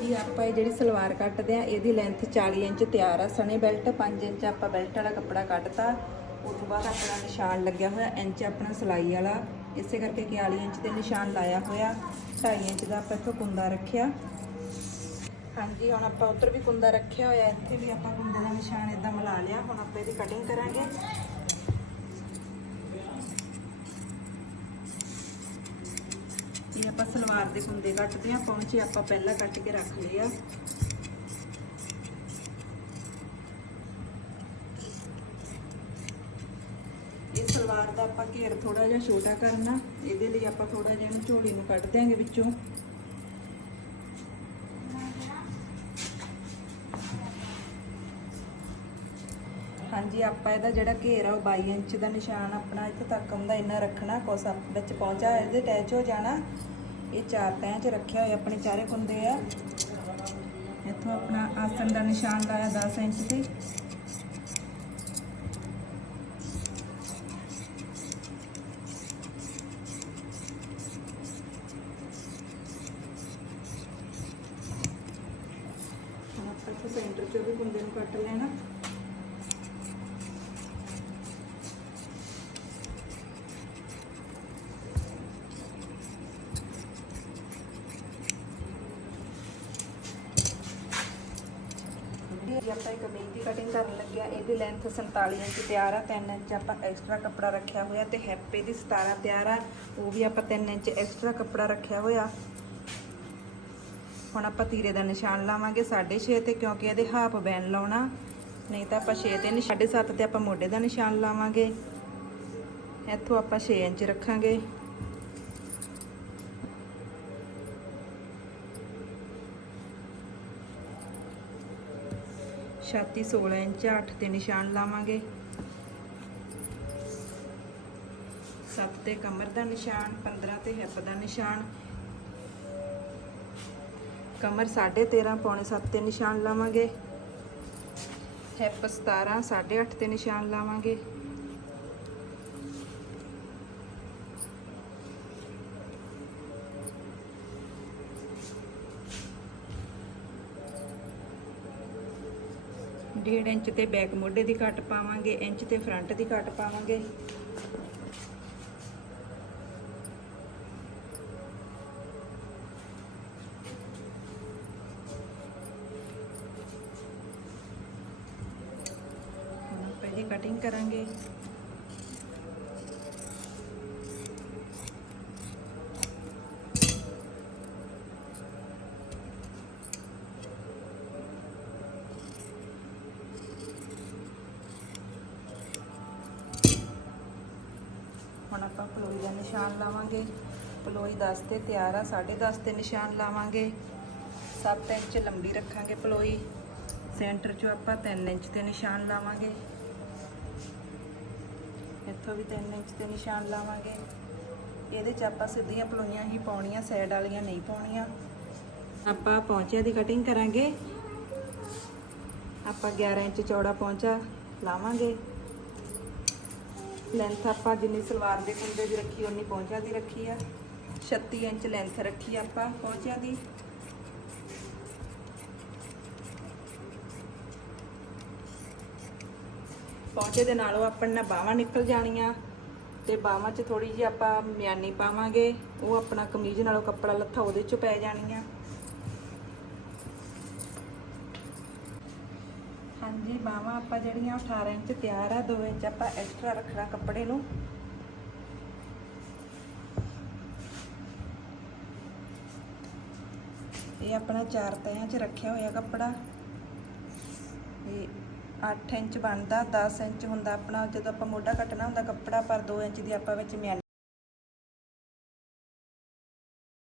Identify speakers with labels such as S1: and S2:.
S1: ਜੀ, ਆਪਾਂ ਇਹ ਜਿਹੜੀ ਸਲਵਾਰ ਕੱਟਦੇ ਆ, ਇਹਦੀ ਲੈਂਥ 40 ਇੰਚ ਤਿਆਰ ਆ, ਸਣੇ ਬੈਲਟ 5 ਇੰਚ ਆਪਾਂ ਬੈਲਟ ਵਾਲਾ ਕੱਪੜਾ ਕੱਟਤਾ। ਉਸ ਤੋਂ ਬਾਅਦ ਆਪਣਾ ਨਿਸ਼ਾਨ ਲੱਗਿਆ ਹੋਇਆ, ਇੰਚ ਆਪਣਾ ਸਲਾਈ ਵਾਲਾ। ਇਸੇ ਕਰਕੇ 41 ਇੰਚ ਤੇ ਨਿਸ਼ਾਨ ਲਾਇਆ ਹੋਇਆ। 2.5 ਇੰਚ ਦਾ ਆਪਾਂ ਇੱਥੋਂ ਕੁੰਦਾ ਰੱਖਿਆ। ਹਾਂਜੀ, ਹੁਣ ਆਪਾਂ ਉੱਧਰ ਵੀ ਕੁੰਦਾ ਰੱਖਿਆ ਹੋਇਆ, ਇੱਥੇ ਵੀ ਆਪਾਂ ਕੁੰਦੇ ਦਾ ਨਿਸ਼ਾਨ ਇਦਾਂ ਮਿਲਾ ਲਿਆ। ਹੁਣ ਆਪਾਂ ਇਹਦੀ ਕਟਿੰਗ ਕਰਾਂਗੇ। ਆਪਾਂ ਸਲਵਾਰ ਦੇ ਕੁੰਦੇ ਕੱਟਦੇ ਆ ਪਹੁੰਚੇ ਆਪਾਂ ਪਹਿਲਾਂ ਕੱਟ ਕੇ ਰੱਖ ਲਏ ਆ। ਇਹ ਸਲਵਾਰ ਦਾ ਆਪਾਂ ਘੇਰ ਥੋੜਾ ਜਿਹਾ ਛੋਟਾ ਕਰਨਾ, ਇਹਦੇ ਲਈ ਆਪਾਂ ਥੋੜਾ ਜਿਹਾ ਇਹਨੂੰ ਝੋਲੀ ਨੂੰ ਕੱਢ ਦਿਆਂਗੇ ਵਿੱਚੋਂ। ਹਾਂਜੀ, ਆਪਾਂ ਇਹਦਾ ਜਿਹੜਾ ਘੇਰ ਆ, ਉਹ 22 ਇੰਚ ਦਾ ਨਿਸ਼ਾਨ ਆਪਣਾ ਇੱਥੇ ਤੱਕ ਹੁੰਦਾ ਇੰਨਾ ਰੱਖਣਾ, ਕੁਛ ਵਿੱਚ ਪਹੁੰਚਾ, ਇਹਦੇ ਅਟੈਚ ਹੋ ਜਾਣਾ। ਇਹ ਚਾਰ ਤੈਂ 'ਚ ਰੱਖਿਆ ਹੋਇਆ, ਆਪਣੇ ਚਾਰੇ ਕੁੰਦੇ ਆ। ਇੱਥੋਂ ਆਪਣਾ ਆਸਣ ਦਾ ਨਿਸ਼ਾਨ ਲਾਇਆ 10 ਇੰਚ ਤੇ। ਆਪਾਂ ਸੈਂਟਰ 'ਚੋਂ ਵੀ ਕੁੰਦੇ ਨੂੰ ਕੱਟ ਲੈਣਾ। ਜੀ ਆਪਾਂ ਇੱਕ ਕਮੀਜ਼ ਦੀ ਕਟਿੰਗ ਕਰਨ ਲੱਗਿਆ, ਇਹਦੀ ਲੈਂਥ 47 ਇੰਚ ਤਿਆਰ ਆ 3 ਇੰਚ ਆਪਾਂ ਐਕਸਟਰਾ ਕੱਪੜਾ ਰੱਖਿਆ ਹੋਇਆ ਤੇ ਹੈਪੇ ਦੀ 17 ਤਿਆਰ ਆ, ਉਹ ਵੀ ਆਪਾਂ 3 ਇੰਚ ਐਕਸਟਰਾ ਕੱਪੜਾ ਰੱਖਿਆ ਹੋਇਆ। ਹੁਣ ਆਪਾਂ ਤੀਰੇ ਦਾ ਨਿਸ਼ਾਨ ਲਾਵਾਂਗੇ 6.5 ਤੇ, ਕਿਉਂਕਿ ਇਹਦੇ ਹਾਫ ਬੈਨ ਲਾਉਣਾ, ਨਹੀਂ ਤਾਂ ਆਪਾਂ 6 ਤੇ ਨਹੀਂ 7.5 ਤੇ ਆਪਾਂ ਮੋਢੇ ਦਾ ਨਿਸ਼ਾਨ ਲਾਵਾਂਗੇ। ਇੱਥੋਂ ਆਪਾਂ 6 ਇੰਚ ਰੱਖਾਂਗੇ। ਛਾਤੀ 16 ਇੰਚ 8 ਤੇ ਨਿਸ਼ਾਨ ਲਾਵਾਂਗੇ। 7 ਤੇ ਕਮਰ ਦਾ ਨਿਸ਼ਾਨ 15 ਤੇ ਹਿੱਪ ਦਾ ਨਿਸ਼ਾਨ। ਕਮਰ 13.5 ਪੌਣੇ 7 ਤੇ ਨਿਸ਼ਾਨ ਲਾਵਾਂਗੇ। ਹਿੱਪ 17 8.5 ਤੇ ਨਿਸ਼ਾਨ ਲਾਵਾਂਗੇ। ਡੇਢ ਇੰਚ ਤੇ ਬੈਕ ਮੋਢੇ ਦੀ ਕੱਟ ਪਾਵਾਂਗੇ, ਇੰਚ ਤੇ ਫਰੰਟ ਦੀ ਕੱਟ ਪਾਵਾਂਗੇ। ਹੁਣ ਕਟਿੰਗ ਕਰਾਂਗੇ। ਹੁਣ ਆਪਾਂ ਪਲੋਈ ਦਾ ਨਿਸ਼ਾਨ ਲਾਵਾਂਗੇ। ਪਲੋਈ 10 ਤੇ ਤਿਆਰ ਆ 10.5 ਤੇ ਨਿਸ਼ਾਨ ਲਾਵਾਂਗੇ। 7 ਇੰਚ ਲੰਬੀ ਰੱਖਾਂਗੇ ਪਲੋਈ। ਸੈਂਟਰ 'ਚੋਂ ਆਪਾਂ 3 ਇੰਚ ਤੇ ਨਿਸ਼ਾਨ ਲਾਵਾਂਗੇ। ਇੱਥੋਂ ਵੀ 3 ਇੰਚ ਤੇ ਨਿਸ਼ਾਨ ਲਾਵਾਂਗੇ। ਇਹਦੇ 'ਚ ਆਪਾਂ ਸਿੱਧੀਆਂ ਪਲੋਈਆਂ ਹੀ ਪਾਉਣੀਆਂ ਸਾਈਡ ਵਾਲੀਆਂ ਨਹੀਂ ਪਾਉਣੀਆਂ। ਆਪਾਂ ਪੌਂਚਿਆਂ ਦੀ ਕਟਿੰਗ ਕਰਾਂਗੇ। ਆਪਾਂ 11 ਇੰਚ ਚੌੜਾ ਪੌਂਚਾ ਲਾਵਾਂਗੇ। ਲੈਂਥ ਆਪਾਂ ਜਿੰਨੀ ਸਲਵਾਰ ਦੇ ਕੁੰਡੇ ਦੀ ਰੱਖੀ ਉਨੀ ਪਹੁੰਚਿਆ ਦੀ ਰੱਖੀ ਆ। 36 ਇੰਚ ਲੈਂਥ ਰੱਖੀ ਆਪਾਂ ਪਹੁੰਚਿਆ ਦੀ। ਪਹੁੰਚੇ ਦੇ ਨਾਲੋਂ ਆਪਣਾ ਬਾਹਾਂ ਨਿਕਲ ਜਾਣੀਆਂ ਤੇ ਬਾਹਾਂ 'ਚ ਥੋੜੀ ਜਿਹੀ ਆਪਾਂ ਮਿਆਨੀ ਪਾਵਾਂਗੇ। ਉਹ ਆਪਣਾ ਕਮੀਜ਼ ਨਾਲੋਂ ਕੱਪੜਾ ਲੱਥਾ ਉਹਦੇ 'ਚ ਪੈ ਜਾਣੀਆਂ। ਹਾਂਜੀ ਬਾਹਾਂ ਆਪਾਂ ਜਿਹੜੀਆਂ 18 ਇੰਚ ਤਿਆਰ ਆ 2 ਇੰਚ ਆਪਾਂ ਐਕਸਟਰਾ ਰੱਖਣਾ ਕੱਪੜੇ ਨੂੰ। ਇਹ ਆਪਣਾ 4 ਤਹਿਆਂ 'ਚ ਰੱਖਿਆ ਹੋਇਆ ਕੱਪੜਾ। ਇਹ 8 ਇੰਚ ਬਣਦਾ 10 ਇੰਚ ਹੁੰਦਾ ਆਪਣਾ, ਜਦੋਂ ਆਪਾਂ ਮੋਢਾ ਕੱਟਣਾ ਹੁੰਦਾ ਕੱਪੜਾ, ਪਰ 2 ਇੰਚ ਦੀ ਆਪਾਂ ਵਿੱਚ ਮਿਆਨੀ